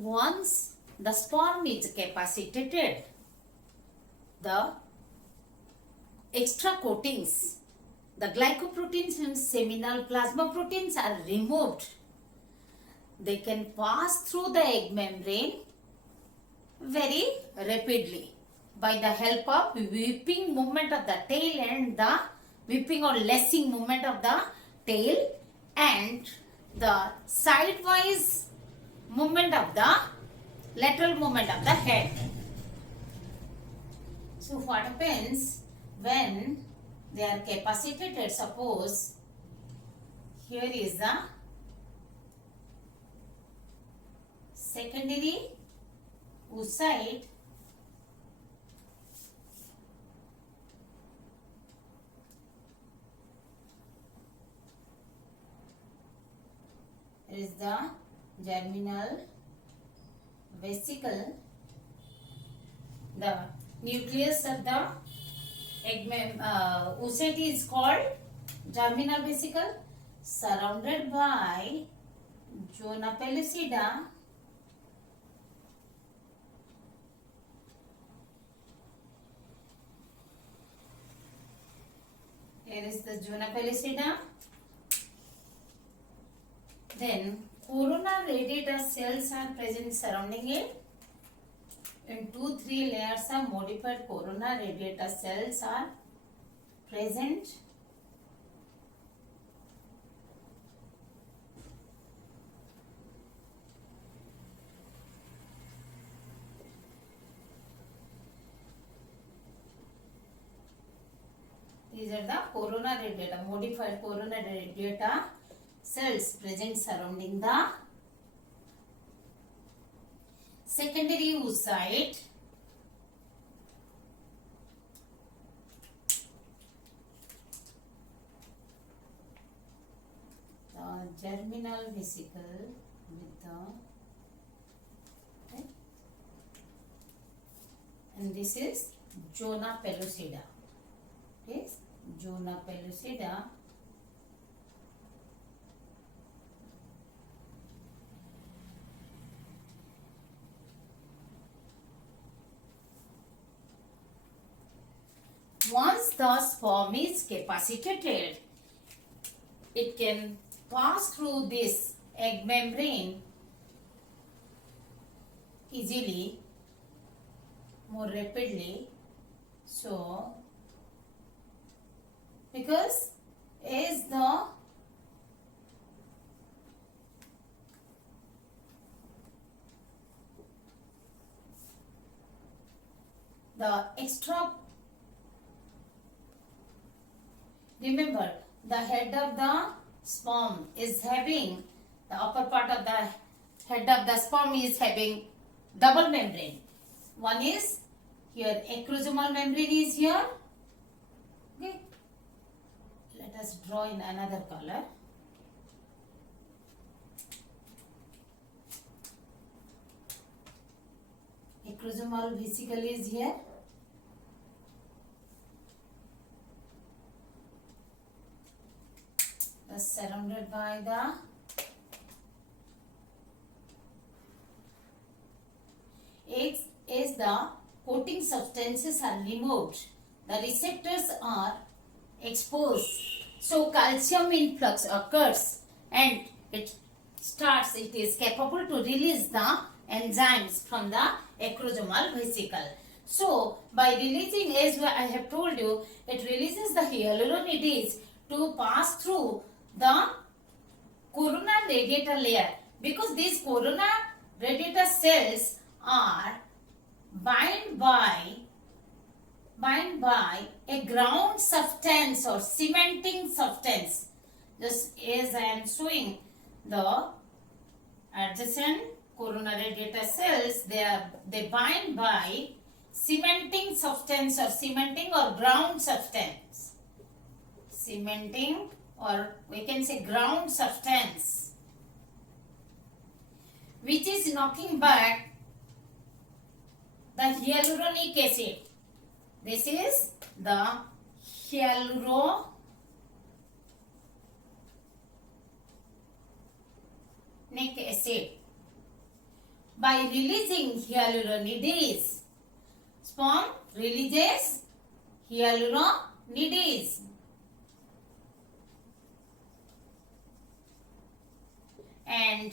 Once the sperm is capacitated, the extra coatings, the glycoproteins and seminal plasma proteins are removed. They can pass through the egg membrane very rapidly by the help of whipping movement of the tail and the whipping or lacing movement of the tail and the sidewise movement of the lateral movement of the head. So what happens when they are capacitated? Suppose here is the secondary oocyte is the germinal vesicle. The nucleus of the oocyte is called germinal vesicle, surrounded by zona pellucida. Here is the zona pellucida. Then corona radiata cells are present surrounding it. In 2-3 layers of modified corona radiata cells are present. These are the corona radiata, modified corona radiata cells present surrounding the secondary oocyte. The germinal vesicle with the and this is zona pellucida. Yes, zona pellucida. Once the sperm is capacitated, it can pass through this egg membrane easily, more rapidly. So, because as the extra, remember the head of the sperm is having, the upper part of the head of the sperm is having double membrane. One is here, acrosomal membrane is here. Okay. Let us draw in another color. Acrosomal vesicle is here. Surrounded by the eggs. As the coating substances are removed, the receptors are exposed. So calcium influx occurs and it is capable to release the enzymes from the acrosomal vesicle. So by releasing, as I have told you, it releases the hyaluronidase to pass through the corona radiata layer, because these corona radiata cells are bind by a ground substance or cementing substance. Just as I am showing the adjacent corona radiata cells, they bind by cementing substance or cementing or ground substance. Cementing, or we can say ground substance, which is knocking back the hyaluronic acid. This is the hyaluronic acid. by releasing hyaluronidase. Sperm releases hyaluronidase. And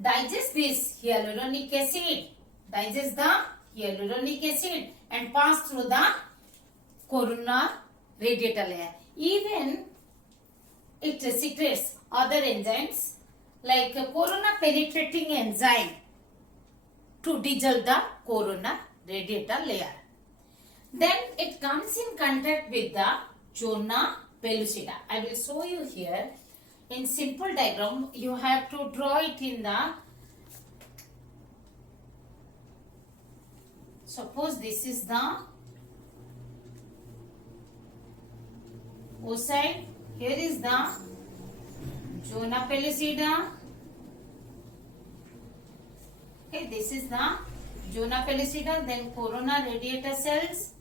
digest this hyaluronic acid, digest the hyaluronic acid and pass through the corona radiator layer. Even it secretes other enzymes like a corona penetrating enzyme to dissolve the corona radiator layer. Then it comes in contact with the zona pellucida. I will show you here. In simple diagram, you have to draw it in the, suppose this is the oocyte, here is the zona pellucida. Okay, this is the zona pellucida, then corona radiator cells.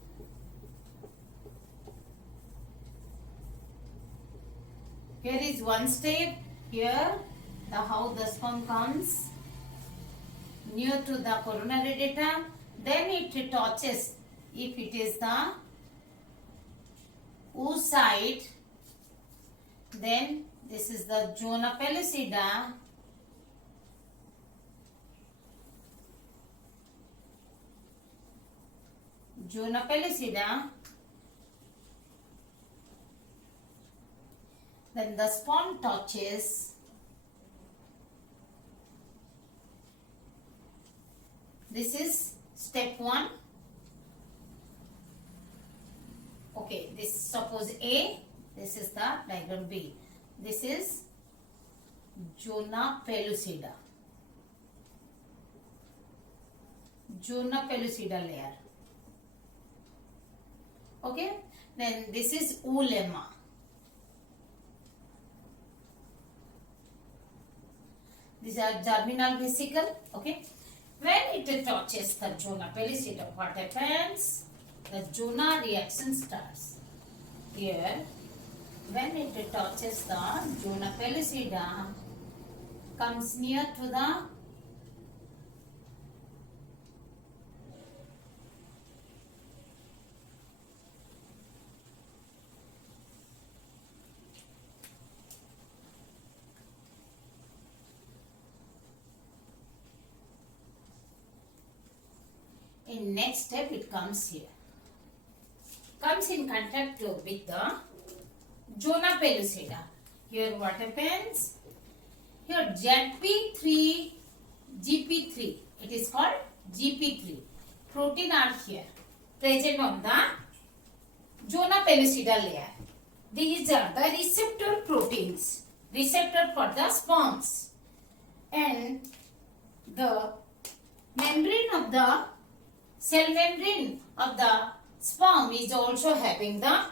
Here is one step. Here, how the sperm comes near to the corona radiator. Then it touches, if it is the oocyte, then this is the zona pellucida. Zona pellucida. Then the sperm touches this is step 1. Okay, this suppose A, this is the diagram B. This is zona pellucida. Zona pellucida layer. Okay, then this is oolemma. These are germinal vesicle. Okay, when it touches the zona pellucida, what happens? The zona reaction starts. Here, when it touches the zona pellucida, comes near to the in next step it comes here. Comes in contact with the zona pellucida. Here what happens? Here ZP3, GP3, it is called GP3. Protein are here, present on the zona pellucida layer. These are the receptor proteins, receptor for the sperms. And the membrane of the cell membrane of the sperm is also having the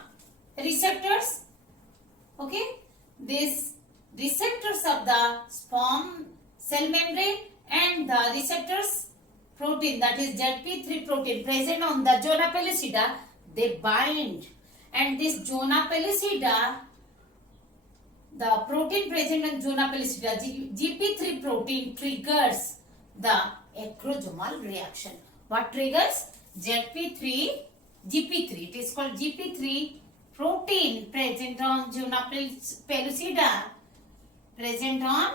receptors. Okay, these receptors of the sperm cell membrane and the receptors protein, that is ZP3 protein present on the zona pellucida, they bind, and this zona pellucida, the protein present on zona pellucida, GP3 protein triggers the acrosomal reaction. What triggers? GP3, it is called GP3 protein present on zona pellucida, present on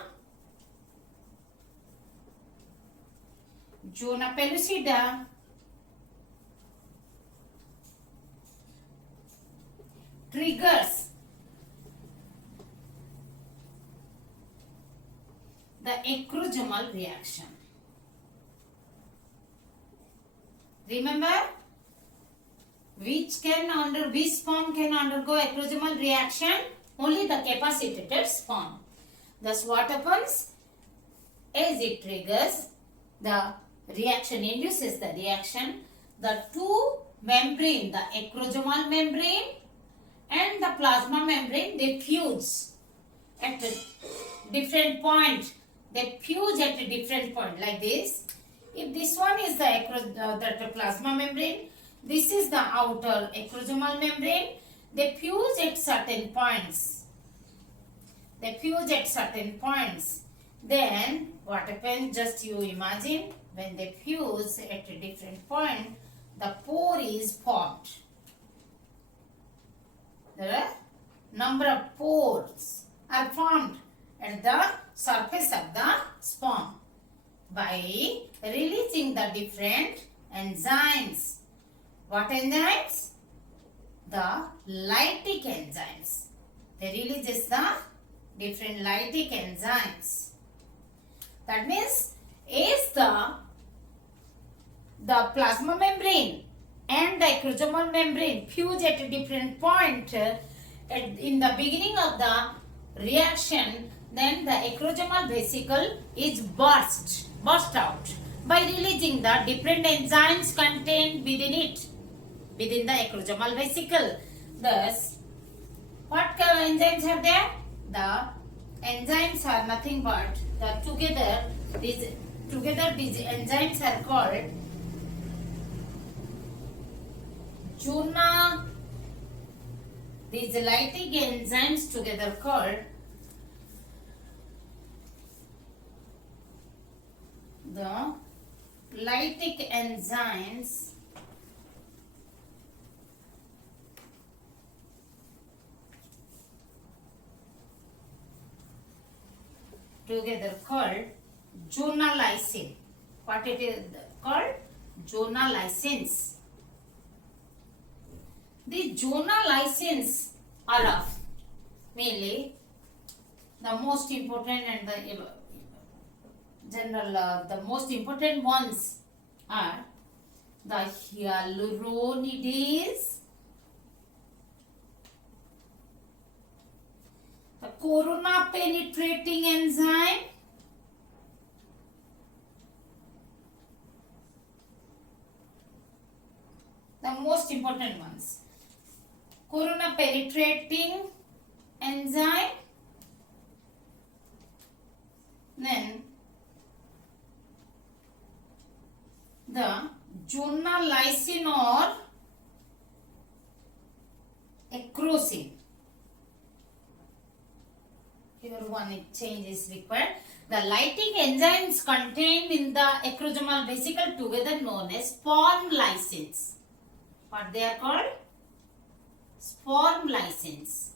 zona pellucida, triggers the acrosomal reaction. Remember, which sperm can undergo acrosomal reaction? Only the capacitated sperm. Thus what happens? As it triggers the reaction, induces the reaction, the two membrane, the acrosomal membrane and the plasma membrane, they fuse at a different point. They fuse at a different point like this. If this one is the plasma membrane, this is the outer acrosomal membrane, they fuse at certain points. They fuse at certain points. Then what happens, just you imagine, when they fuse at a different point, the pore is formed. There are number of pores are formed at the surface of the sperm by releasing the different enzymes. What enzymes? The lytic enzymes. They releases the different lytic enzymes. That means as the plasma membrane and the acrosomal membrane fuse at a different point in the beginning of the reaction, then the acrosomal vesicle is burst out by releasing the different enzymes contained within the acrosomal vesicle. Thus, what enzymes are there? The enzymes are nothing but these enzymes are called Juna. These lytic enzymes together called the lytic enzymes together called Juna-lysine. What it is called? Juna-lysins. The Juna-lysins are of mainly the most important and the most important ones are the hyaluronidase, the corona penetrating enzyme, the most important ones. Corona penetrating enzyme, then the Juna-lysine or acrosin. Here one change is required. The lytic enzymes contained in the acrosomal vesicle together known as sperm lysins. What they are called? Sperm lysins.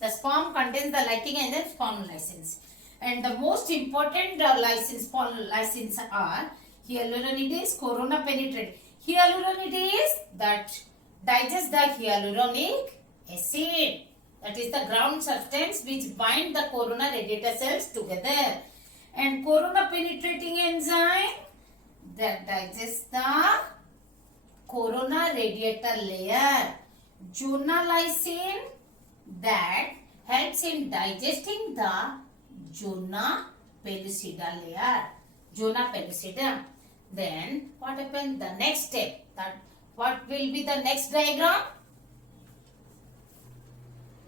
The sperm contains the lytic enzymes, sperm lysins. And the most important sperm lysins are hyaluronidase, corona penetrate. Hyaluronidase that digests the hyaluronic acid. That is the ground substance which bind the corona radiata cells together. And corona penetrating enzyme that digests the corona radiata layer. Juna-lysine that helps in digesting the Juna pellucida layer. Juna pellucida. Then what happens? The next step. What will be the next diagram?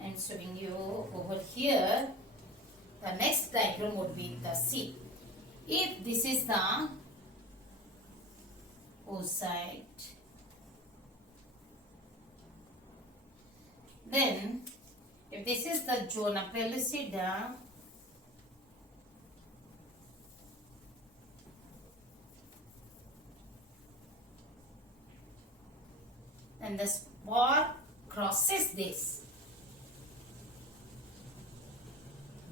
I am showing you over here. The next diagram would be the C. If this is the oocyte, then if this is the Juna pellucida, then the spore crosses this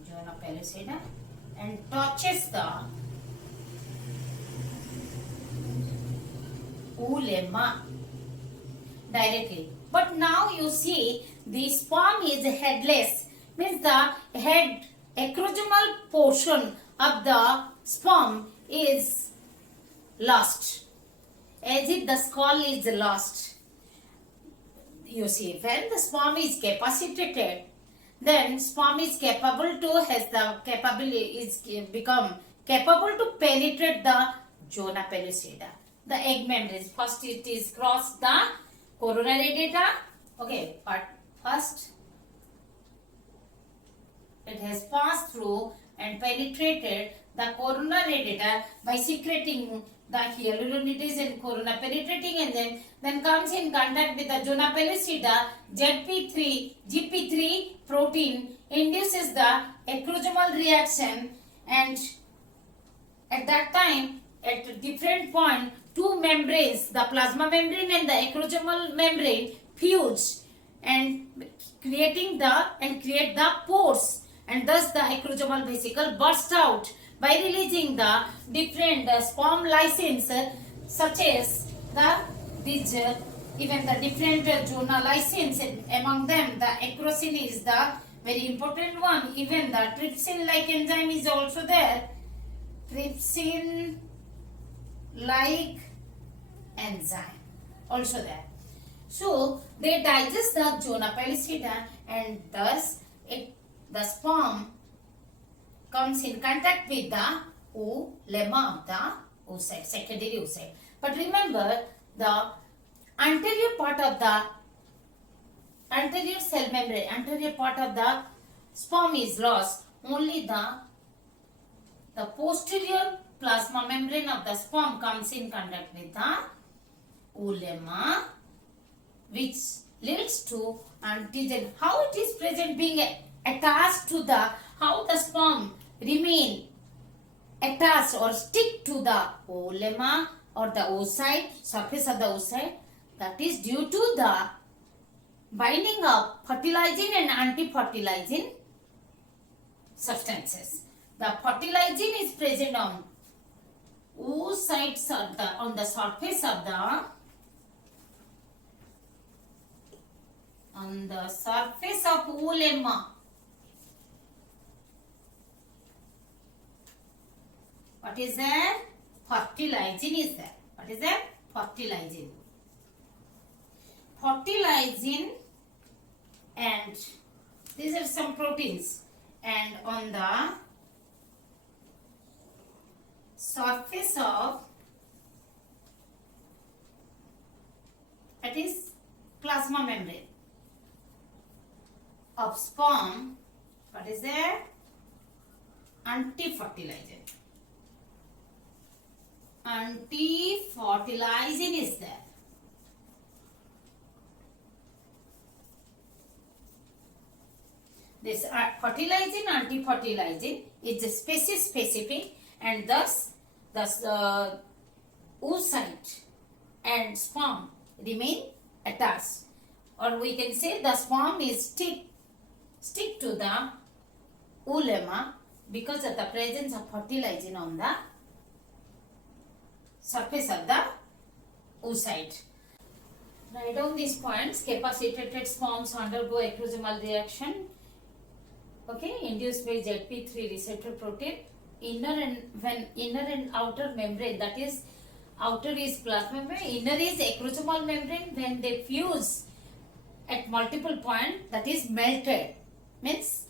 Juna pellucida and touches the oolemma directly. But now you see the sperm is headless, means the head acrosomal portion of the sperm is lost, as if the skull is lost. You see, when the sperm is capacitated, then sperm is capable to become capable to penetrate the Juna pellucida, the egg membranes. First it is crossed the corona radiata. Okay, but first it has passed through and penetrated the corona radiata by secreting the hyaluronidase and corona penetrating enzyme, then comes in contact with the Juna pellucida. GP3 protein induces the acrosomal reaction and At that time, at a different point, two membranes, the plasma membrane and the acrosomal membrane, fuse and create the pores, and thus the acrosomal vesicle bursts out by releasing the different sperm lysins, such as these even the different zona lysins. Among them, the acrosin is the very important one. Even the trypsin like enzyme is also there. Trypsin like enzyme also there. So they digest the zona pellucida, and thus the sperm comes in contact with the lemma of the oocyte, secondary oocyte. But remember, the anterior part of the anterior cell membrane, anterior part of the sperm is lost. Only the posterior plasma membrane of the sperm comes in contact with the oolemma, which leads to antigen. How it is present being attached to the, how the sperm remain attached or stick to the oolemma or the oocyte, surface of the oocyte, that is due to the binding of fertilizing and anti-fertilizing substances. The fertilizing is present on oocytes of on the surface of the oolemma. What is that? Fertilizing is there. What is that? Fertilizing. Fertilizing, and these are some proteins, and on the surface of, that is plasma membrane of sperm, what is there? Anti-fertilizing. Anti-fertilizing is there. This fertilizing, anti-fertilizing is species specific, and thus the oocyte and sperm remain attached, or we can say the sperm is stick to the oolemma because of the presence of fertilizing on the surface of the oocyte. Write down these points. Capacitated sperms undergo acrosomal reaction, okay, induced by ZP3 receptor protein. Inner and outer membrane, that is outer is plasma membrane, inner is acrosomal membrane. When they fuse at multiple points, that is melted, means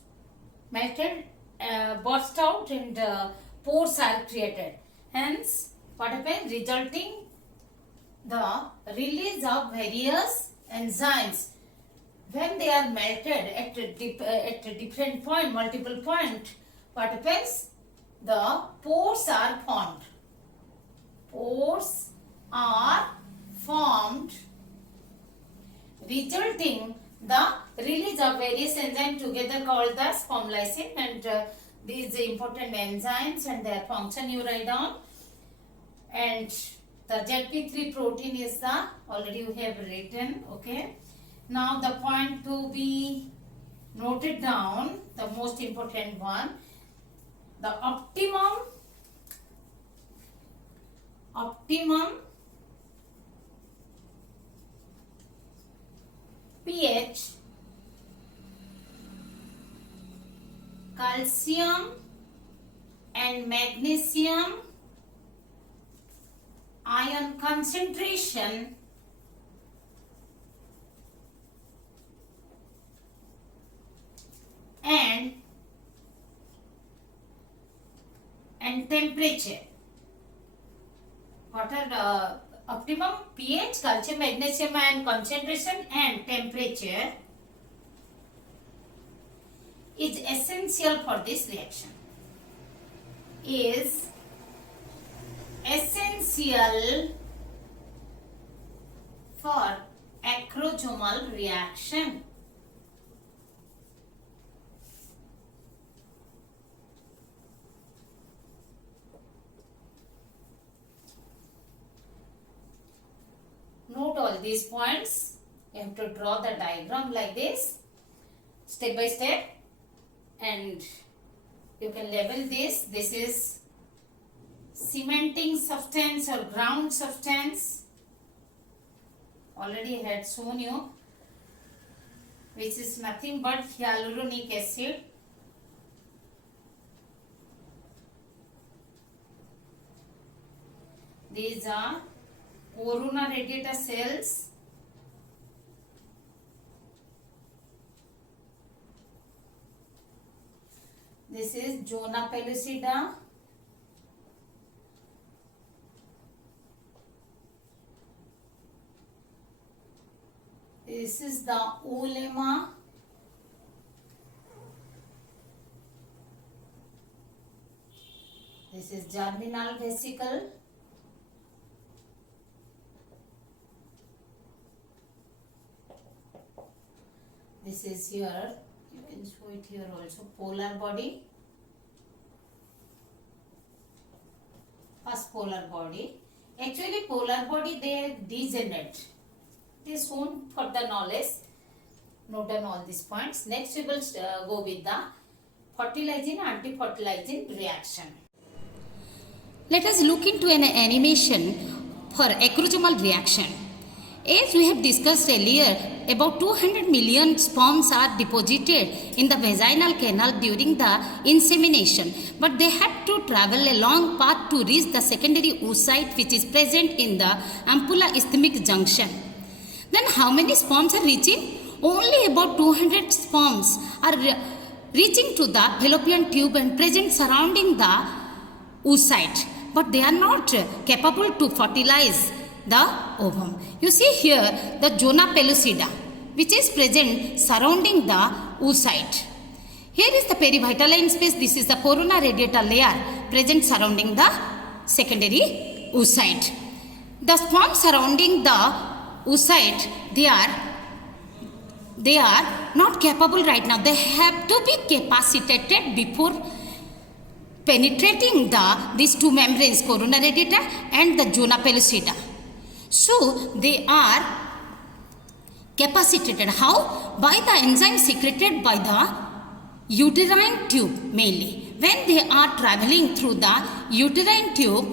melted, burst out, and pores are created. Hence, what happens? Resulting the release of various enzymes. When they are melted at a different point, multiple point, what happens? The pores are formed. Pores are formed, resulting the release of various enzymes together called the sperm lysine, and these important enzymes and their function you write down. And the ZP3 protein is the, already you have written, okay. Now the point to be noted down, the most important one, the optimum pH, calcium and magnesium ion concentration and temperature. What are the optimum pH, calcium, magnesium ion concentration and temperature is essential for this reaction. Is essential for acrosomal reaction. all these points. You have to draw the diagram like this, step by step, and you can label this. This is cementing substance or ground substance. Already had shown you, which is nothing but hyaluronic acid. These are corona radiata cells. This is zona pellucida. This is the oolemma. This is germinal vesicle. This is here, you can show it here also, polar body. First polar body. Actually polar body, they degenerate. It is shown for the knowledge. Note down all these points. Next we will go with the fertilizing anti-fertilizing reaction. Let us look into an animation for acrosomal reaction. As we have discussed earlier, about 200 million sperms are deposited in the vaginal canal during the insemination, but they have to travel a long path to reach the secondary oocyte which is present in the ampulla isthmic junction. Then how many sperms are reaching? Only about 200 sperms are reaching to the fallopian tube and present surrounding the oocyte, but they are not capable to fertilize the ovum. You see here the zona pellucida which is present surrounding the oocyte. Here is the perivitaline space. This is the corona radiata layer present surrounding the secondary oocyte. The sperms surrounding the oocyte, they are not capable right now. They have to be capacitated before penetrating these two membranes, corona radiata and the zona pellucida. So they are capacitated. How? By the enzyme secreted by the uterine tube mainly. When they are traveling through the uterine tube,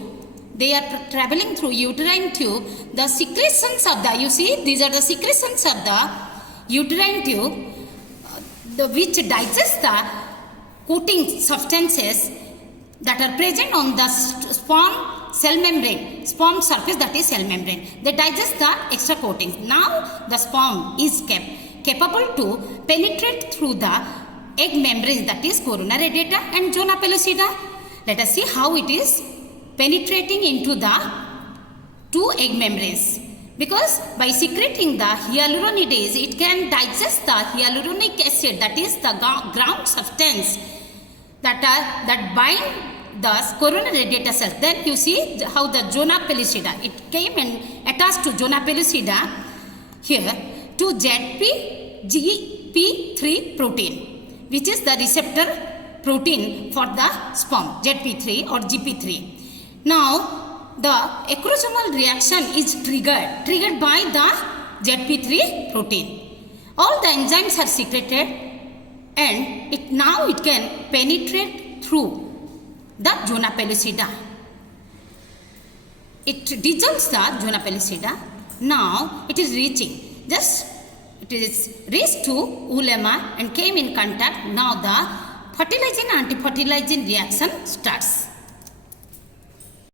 the secretions of the, you see, these are the secretions of the uterine tube which digest the coating substances that are present on the sperm cell membrane, sperm surface, that is cell membrane. They digest the extra coatings. Now the sperm is capable to penetrate through the egg membranes, that is corona radiata and zona pellucida. Let us see how it is penetrating into the two egg membranes. Because by secreting the hyaluronidase, it can digest the hyaluronic acid, that is the ground substance that bind the corona radiata cells. Then you see how the zona pellucida, it came and attached to zona pellucida here to ZP3 protein, which is the receptor protein for the sperm, ZP3 or GP3. Now the acrosomal reaction is triggered by the ZP3 protein. All the enzymes are secreted and now it can penetrate through the zona pellucida. It dissolves the zona pellucida. Now it is reaching. It is reached to oolemma and came in contact. Now the fertilizing anti-fertilizing reaction starts.